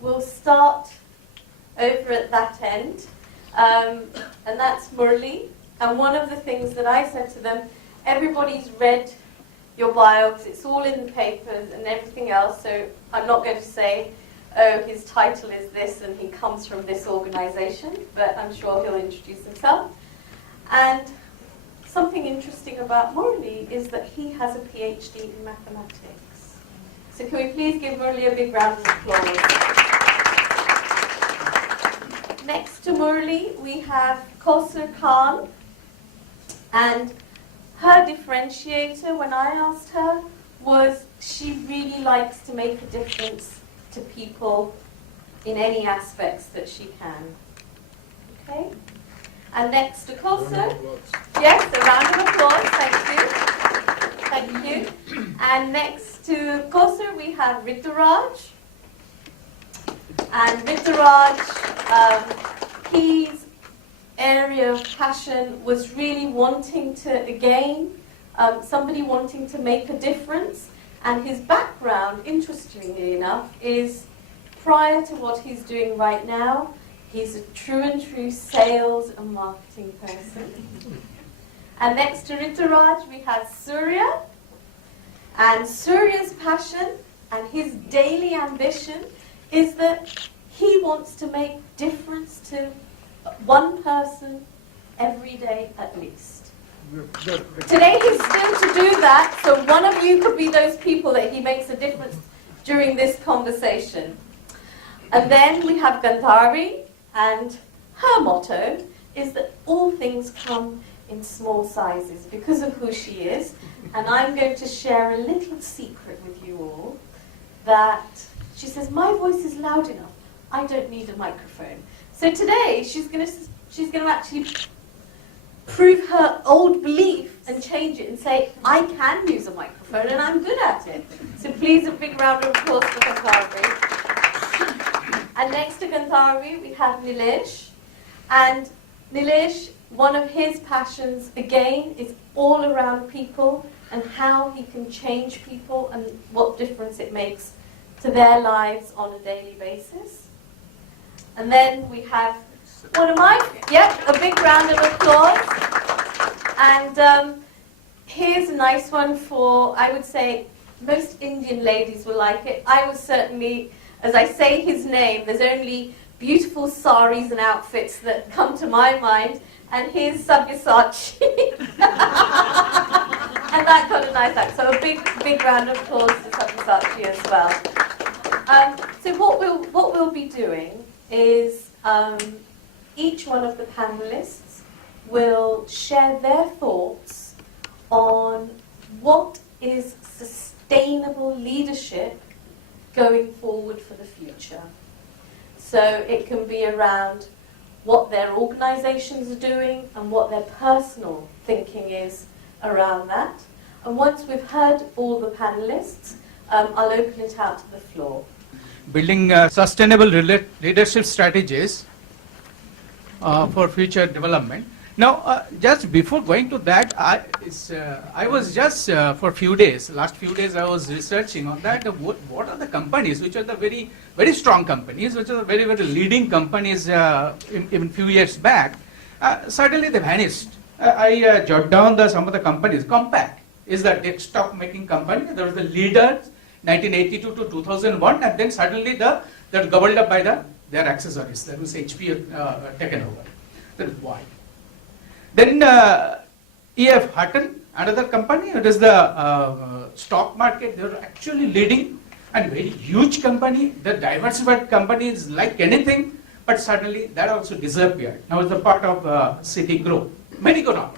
will start over at that end, and that's Murli. And one of the things that I said to them, everybody's read your bio, because it's all in the papers and everything else, so I'm not going to say, oh, his title is this and he comes from this organization, but I'm sure he'll introduce himself. And something interesting about Murli is that he has a PhD in mathematics. So can we please give Murli a big round of applause? Next to Murli, we have Kausar Khan, and her differentiator, when I asked her, was she really likes to make a difference to people in any aspects that she can. Okay? And next to Kausar, yes, a round of applause, thank you. Thank you. And next to Kausar, we have Rituraj. And Rituraj, his area of passion was really wanting to, again, somebody wanting to make a difference. And his background, interestingly enough, is prior to what he's doing right now, he's a true and true sales and marketing person. And next to Rituraj, we have Surya. And Surya's passion and his daily ambition is that he wants to make difference to one person every day at least. Today he's still to do that, so one of you could be those people that he makes a difference during this conversation. And then we have Gandhari, and her motto is that all things come in small sizes because of who she is. And I'm going to share a little secret with you all, that she says, my voice is loud enough, I don't need a microphone. So today she's going to actually prove her old belief and change it and say, I can use a microphone and I'm good at it. So please a big round of applause for Gandhari. And next to Gandhari we have Nilesh. And Nilesh, one of his passions again is all around people and how he can change people and what difference it makes to their lives on a daily basis. And then we have one of my, a big round of applause. And here's a nice one for, I would say, most Indian ladies will like it. I was certainly, as I say his name, there's only beautiful saris and outfits that come to my mind. And here's Sabyasachi. And that got a nice act. So a big round of applause to Sabyasachi as well. So what we'll be doing is each one of the panelists will share their thoughts on what is sustainable leadership going forward for the future. So it can be around what their organizations are doing and what their personal thinking is around that. And once we've heard all the panelists, I'll open it out to the floor. Building sustainable leadership strategies for future development. Now, just before going to that, I was just for last few days, I was researching on that. What are the companies which are the very, very strong companies, which are the very, very leading companies in few years back? Suddenly they vanished. I jot down some of the companies. Compaq is the desktop making company. There was the leader 1982 to 2001, and then suddenly they're gobbled up by their accessories. That was HP taken over. That is why. Then E.F. Hutton, another company, it is the stock market. They were actually leading and very huge company. The diversified company is like anything, but suddenly that also disappeared. Now it's a part of Citigroup. Mediconomic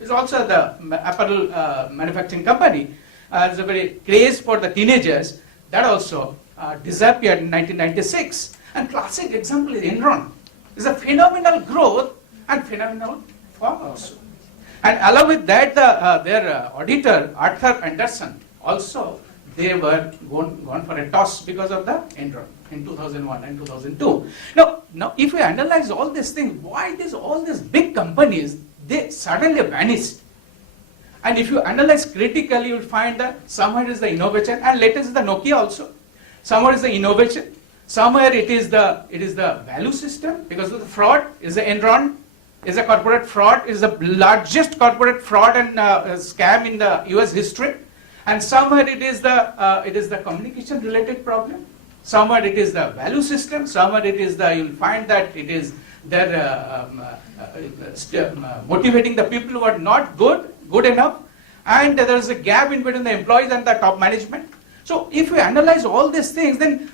is also the apparel manufacturing company. It's a very craze for the teenagers. That also disappeared in 1996. And classic example is Enron. It's a phenomenal growth and phenomenal fall also. And along with that, their auditor, Arthur Anderson, also they were gone for a toss because of the Enron in 2001 and 2002. Now, if we analyze all these things, why all these big companies, they suddenly vanished? And if you analyze critically, you will find that somewhere is the innovation, and latest is the Nokia also. Somewhere is the innovation, Somewhere it is the value system, because of the fraud is the Enron, is a corporate fraud, is the largest corporate fraud and scam in the US history. And somewhere it is the communication related problem. Somewhere it is the value system. Somewhere it is you'll find that it is motivating the people who are not good enough. And there is a gap in between the employees and the top management. So if we analyze all these things, then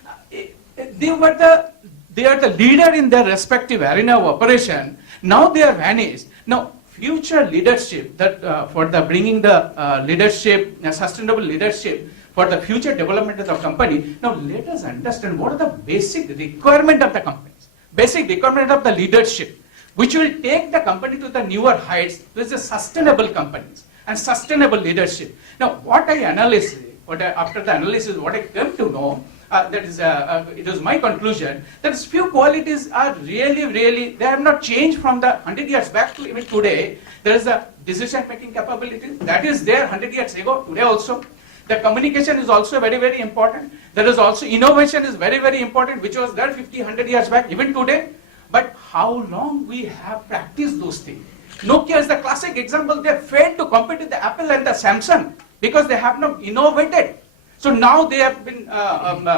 they are the leader in their respective arena of operation. Now they are vanished. Now future leadership, that for the bringing the leadership, sustainable leadership for the future development of the company. Now let us understand what are the basic requirement of the companies, basic requirement of the leadership, which will take the company to the newer heights. This is sustainable companies and sustainable leadership. Now what I analyze, after the analysis, what I came to know, it was my conclusion, that few qualities are really, they have not changed from the 100 years back to even today. There is a decision-making capability that is there 100 years ago, today also. The communication is also very important. There is also innovation is very important, which was there 50, 100 years back, even today. But how long we have practiced those things? Nokia is the classic example. They failed to compete with the Apple and the Samsung because they have not innovated. So now they have been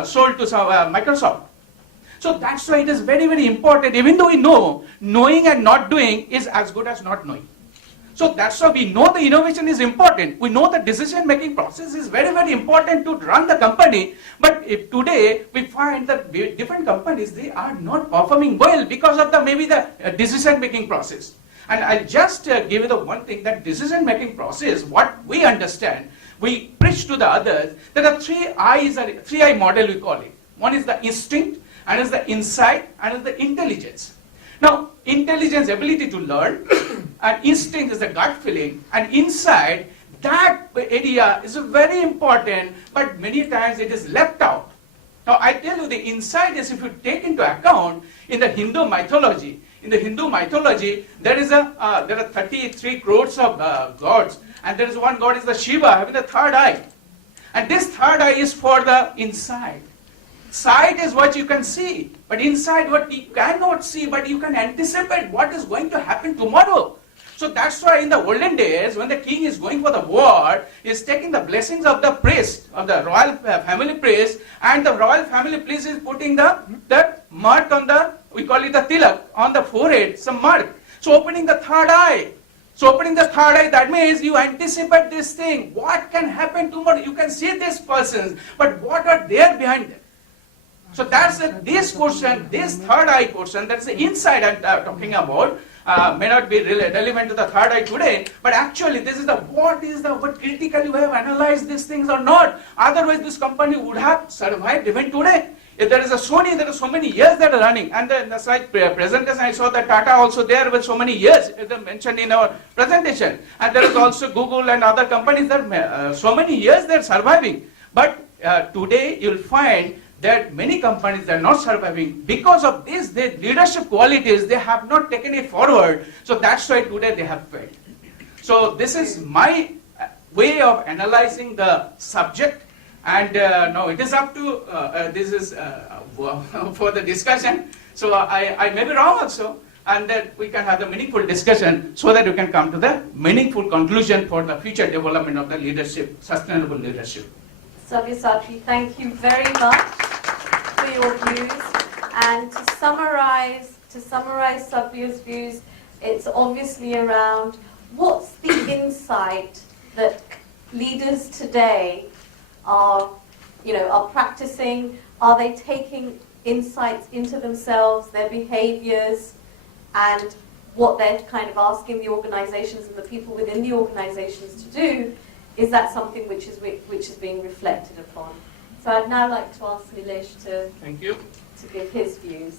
sold to Microsoft. So that's why it is very important. Even though we know, knowing and not doing is as good as not knowing. So that's why we know the innovation is important. We know the decision-making process is very important to run the company. But if today we find that different companies, they are not performing well because of maybe the decision-making process. And I'll just give you the one thing, that decision-making process, what we understand, we preach to the others, there are 3 I model we call it. One is the instinct, and is the insight, and is the intelligence. Now, intelligence, ability to learn, and instinct is the gut feeling, and insight, that area is very important, but many times it is left out. Now, I tell you, the insight is, if you take into account in the Hindu mythology, there are 33 crores of gods, and there is one god is the Shiva having the third eye, and this third eye is for the insight. Sight is what you can see, but inside what you cannot see, but you can anticipate what is going to happen tomorrow. So that's why in the olden days, when the king is going for the war, he is taking the blessings of the priest, of the royal family priest, and the royal family priest is putting the mark on we call it the tilak, on the forehead, some mark. So opening the third eye. That means you anticipate this thing. What can happen tomorrow? You can see these persons, but what are there behind them? So that's this question, this third eye question, that's the insight I'm talking about. May not be relevant to the third eye today, but actually this is what critically we have analyzed these things or not. Otherwise this company would have survived even today. If there is a Sony, there are so many years that are running, and in the slide presentation I saw that Tata also there with so many years mentioned in our presentation, and there is also Google and other companies that so many years they are surviving. But today you'll find that many companies are not surviving because of this. Their leadership qualities, they have not taken it forward. So that's why today they have failed. So this is my way of analyzing the subject. And now it is up to, this is for the discussion. So I may be wrong also. And that we can have the meaningful discussion so that we can come to the meaningful conclusion for the future development of the leadership, sustainable leadership. Sabyasachi, thank you very much for your views. And to summarize Sabya's views, it's obviously around what's the insight that leaders today are practicing. Are they taking insights into themselves, their behaviors, and what they're kind of asking the organizations and the people within the organizations to do? Is that something which is being reflected upon? So I'd now like to ask Nilesh to give his views.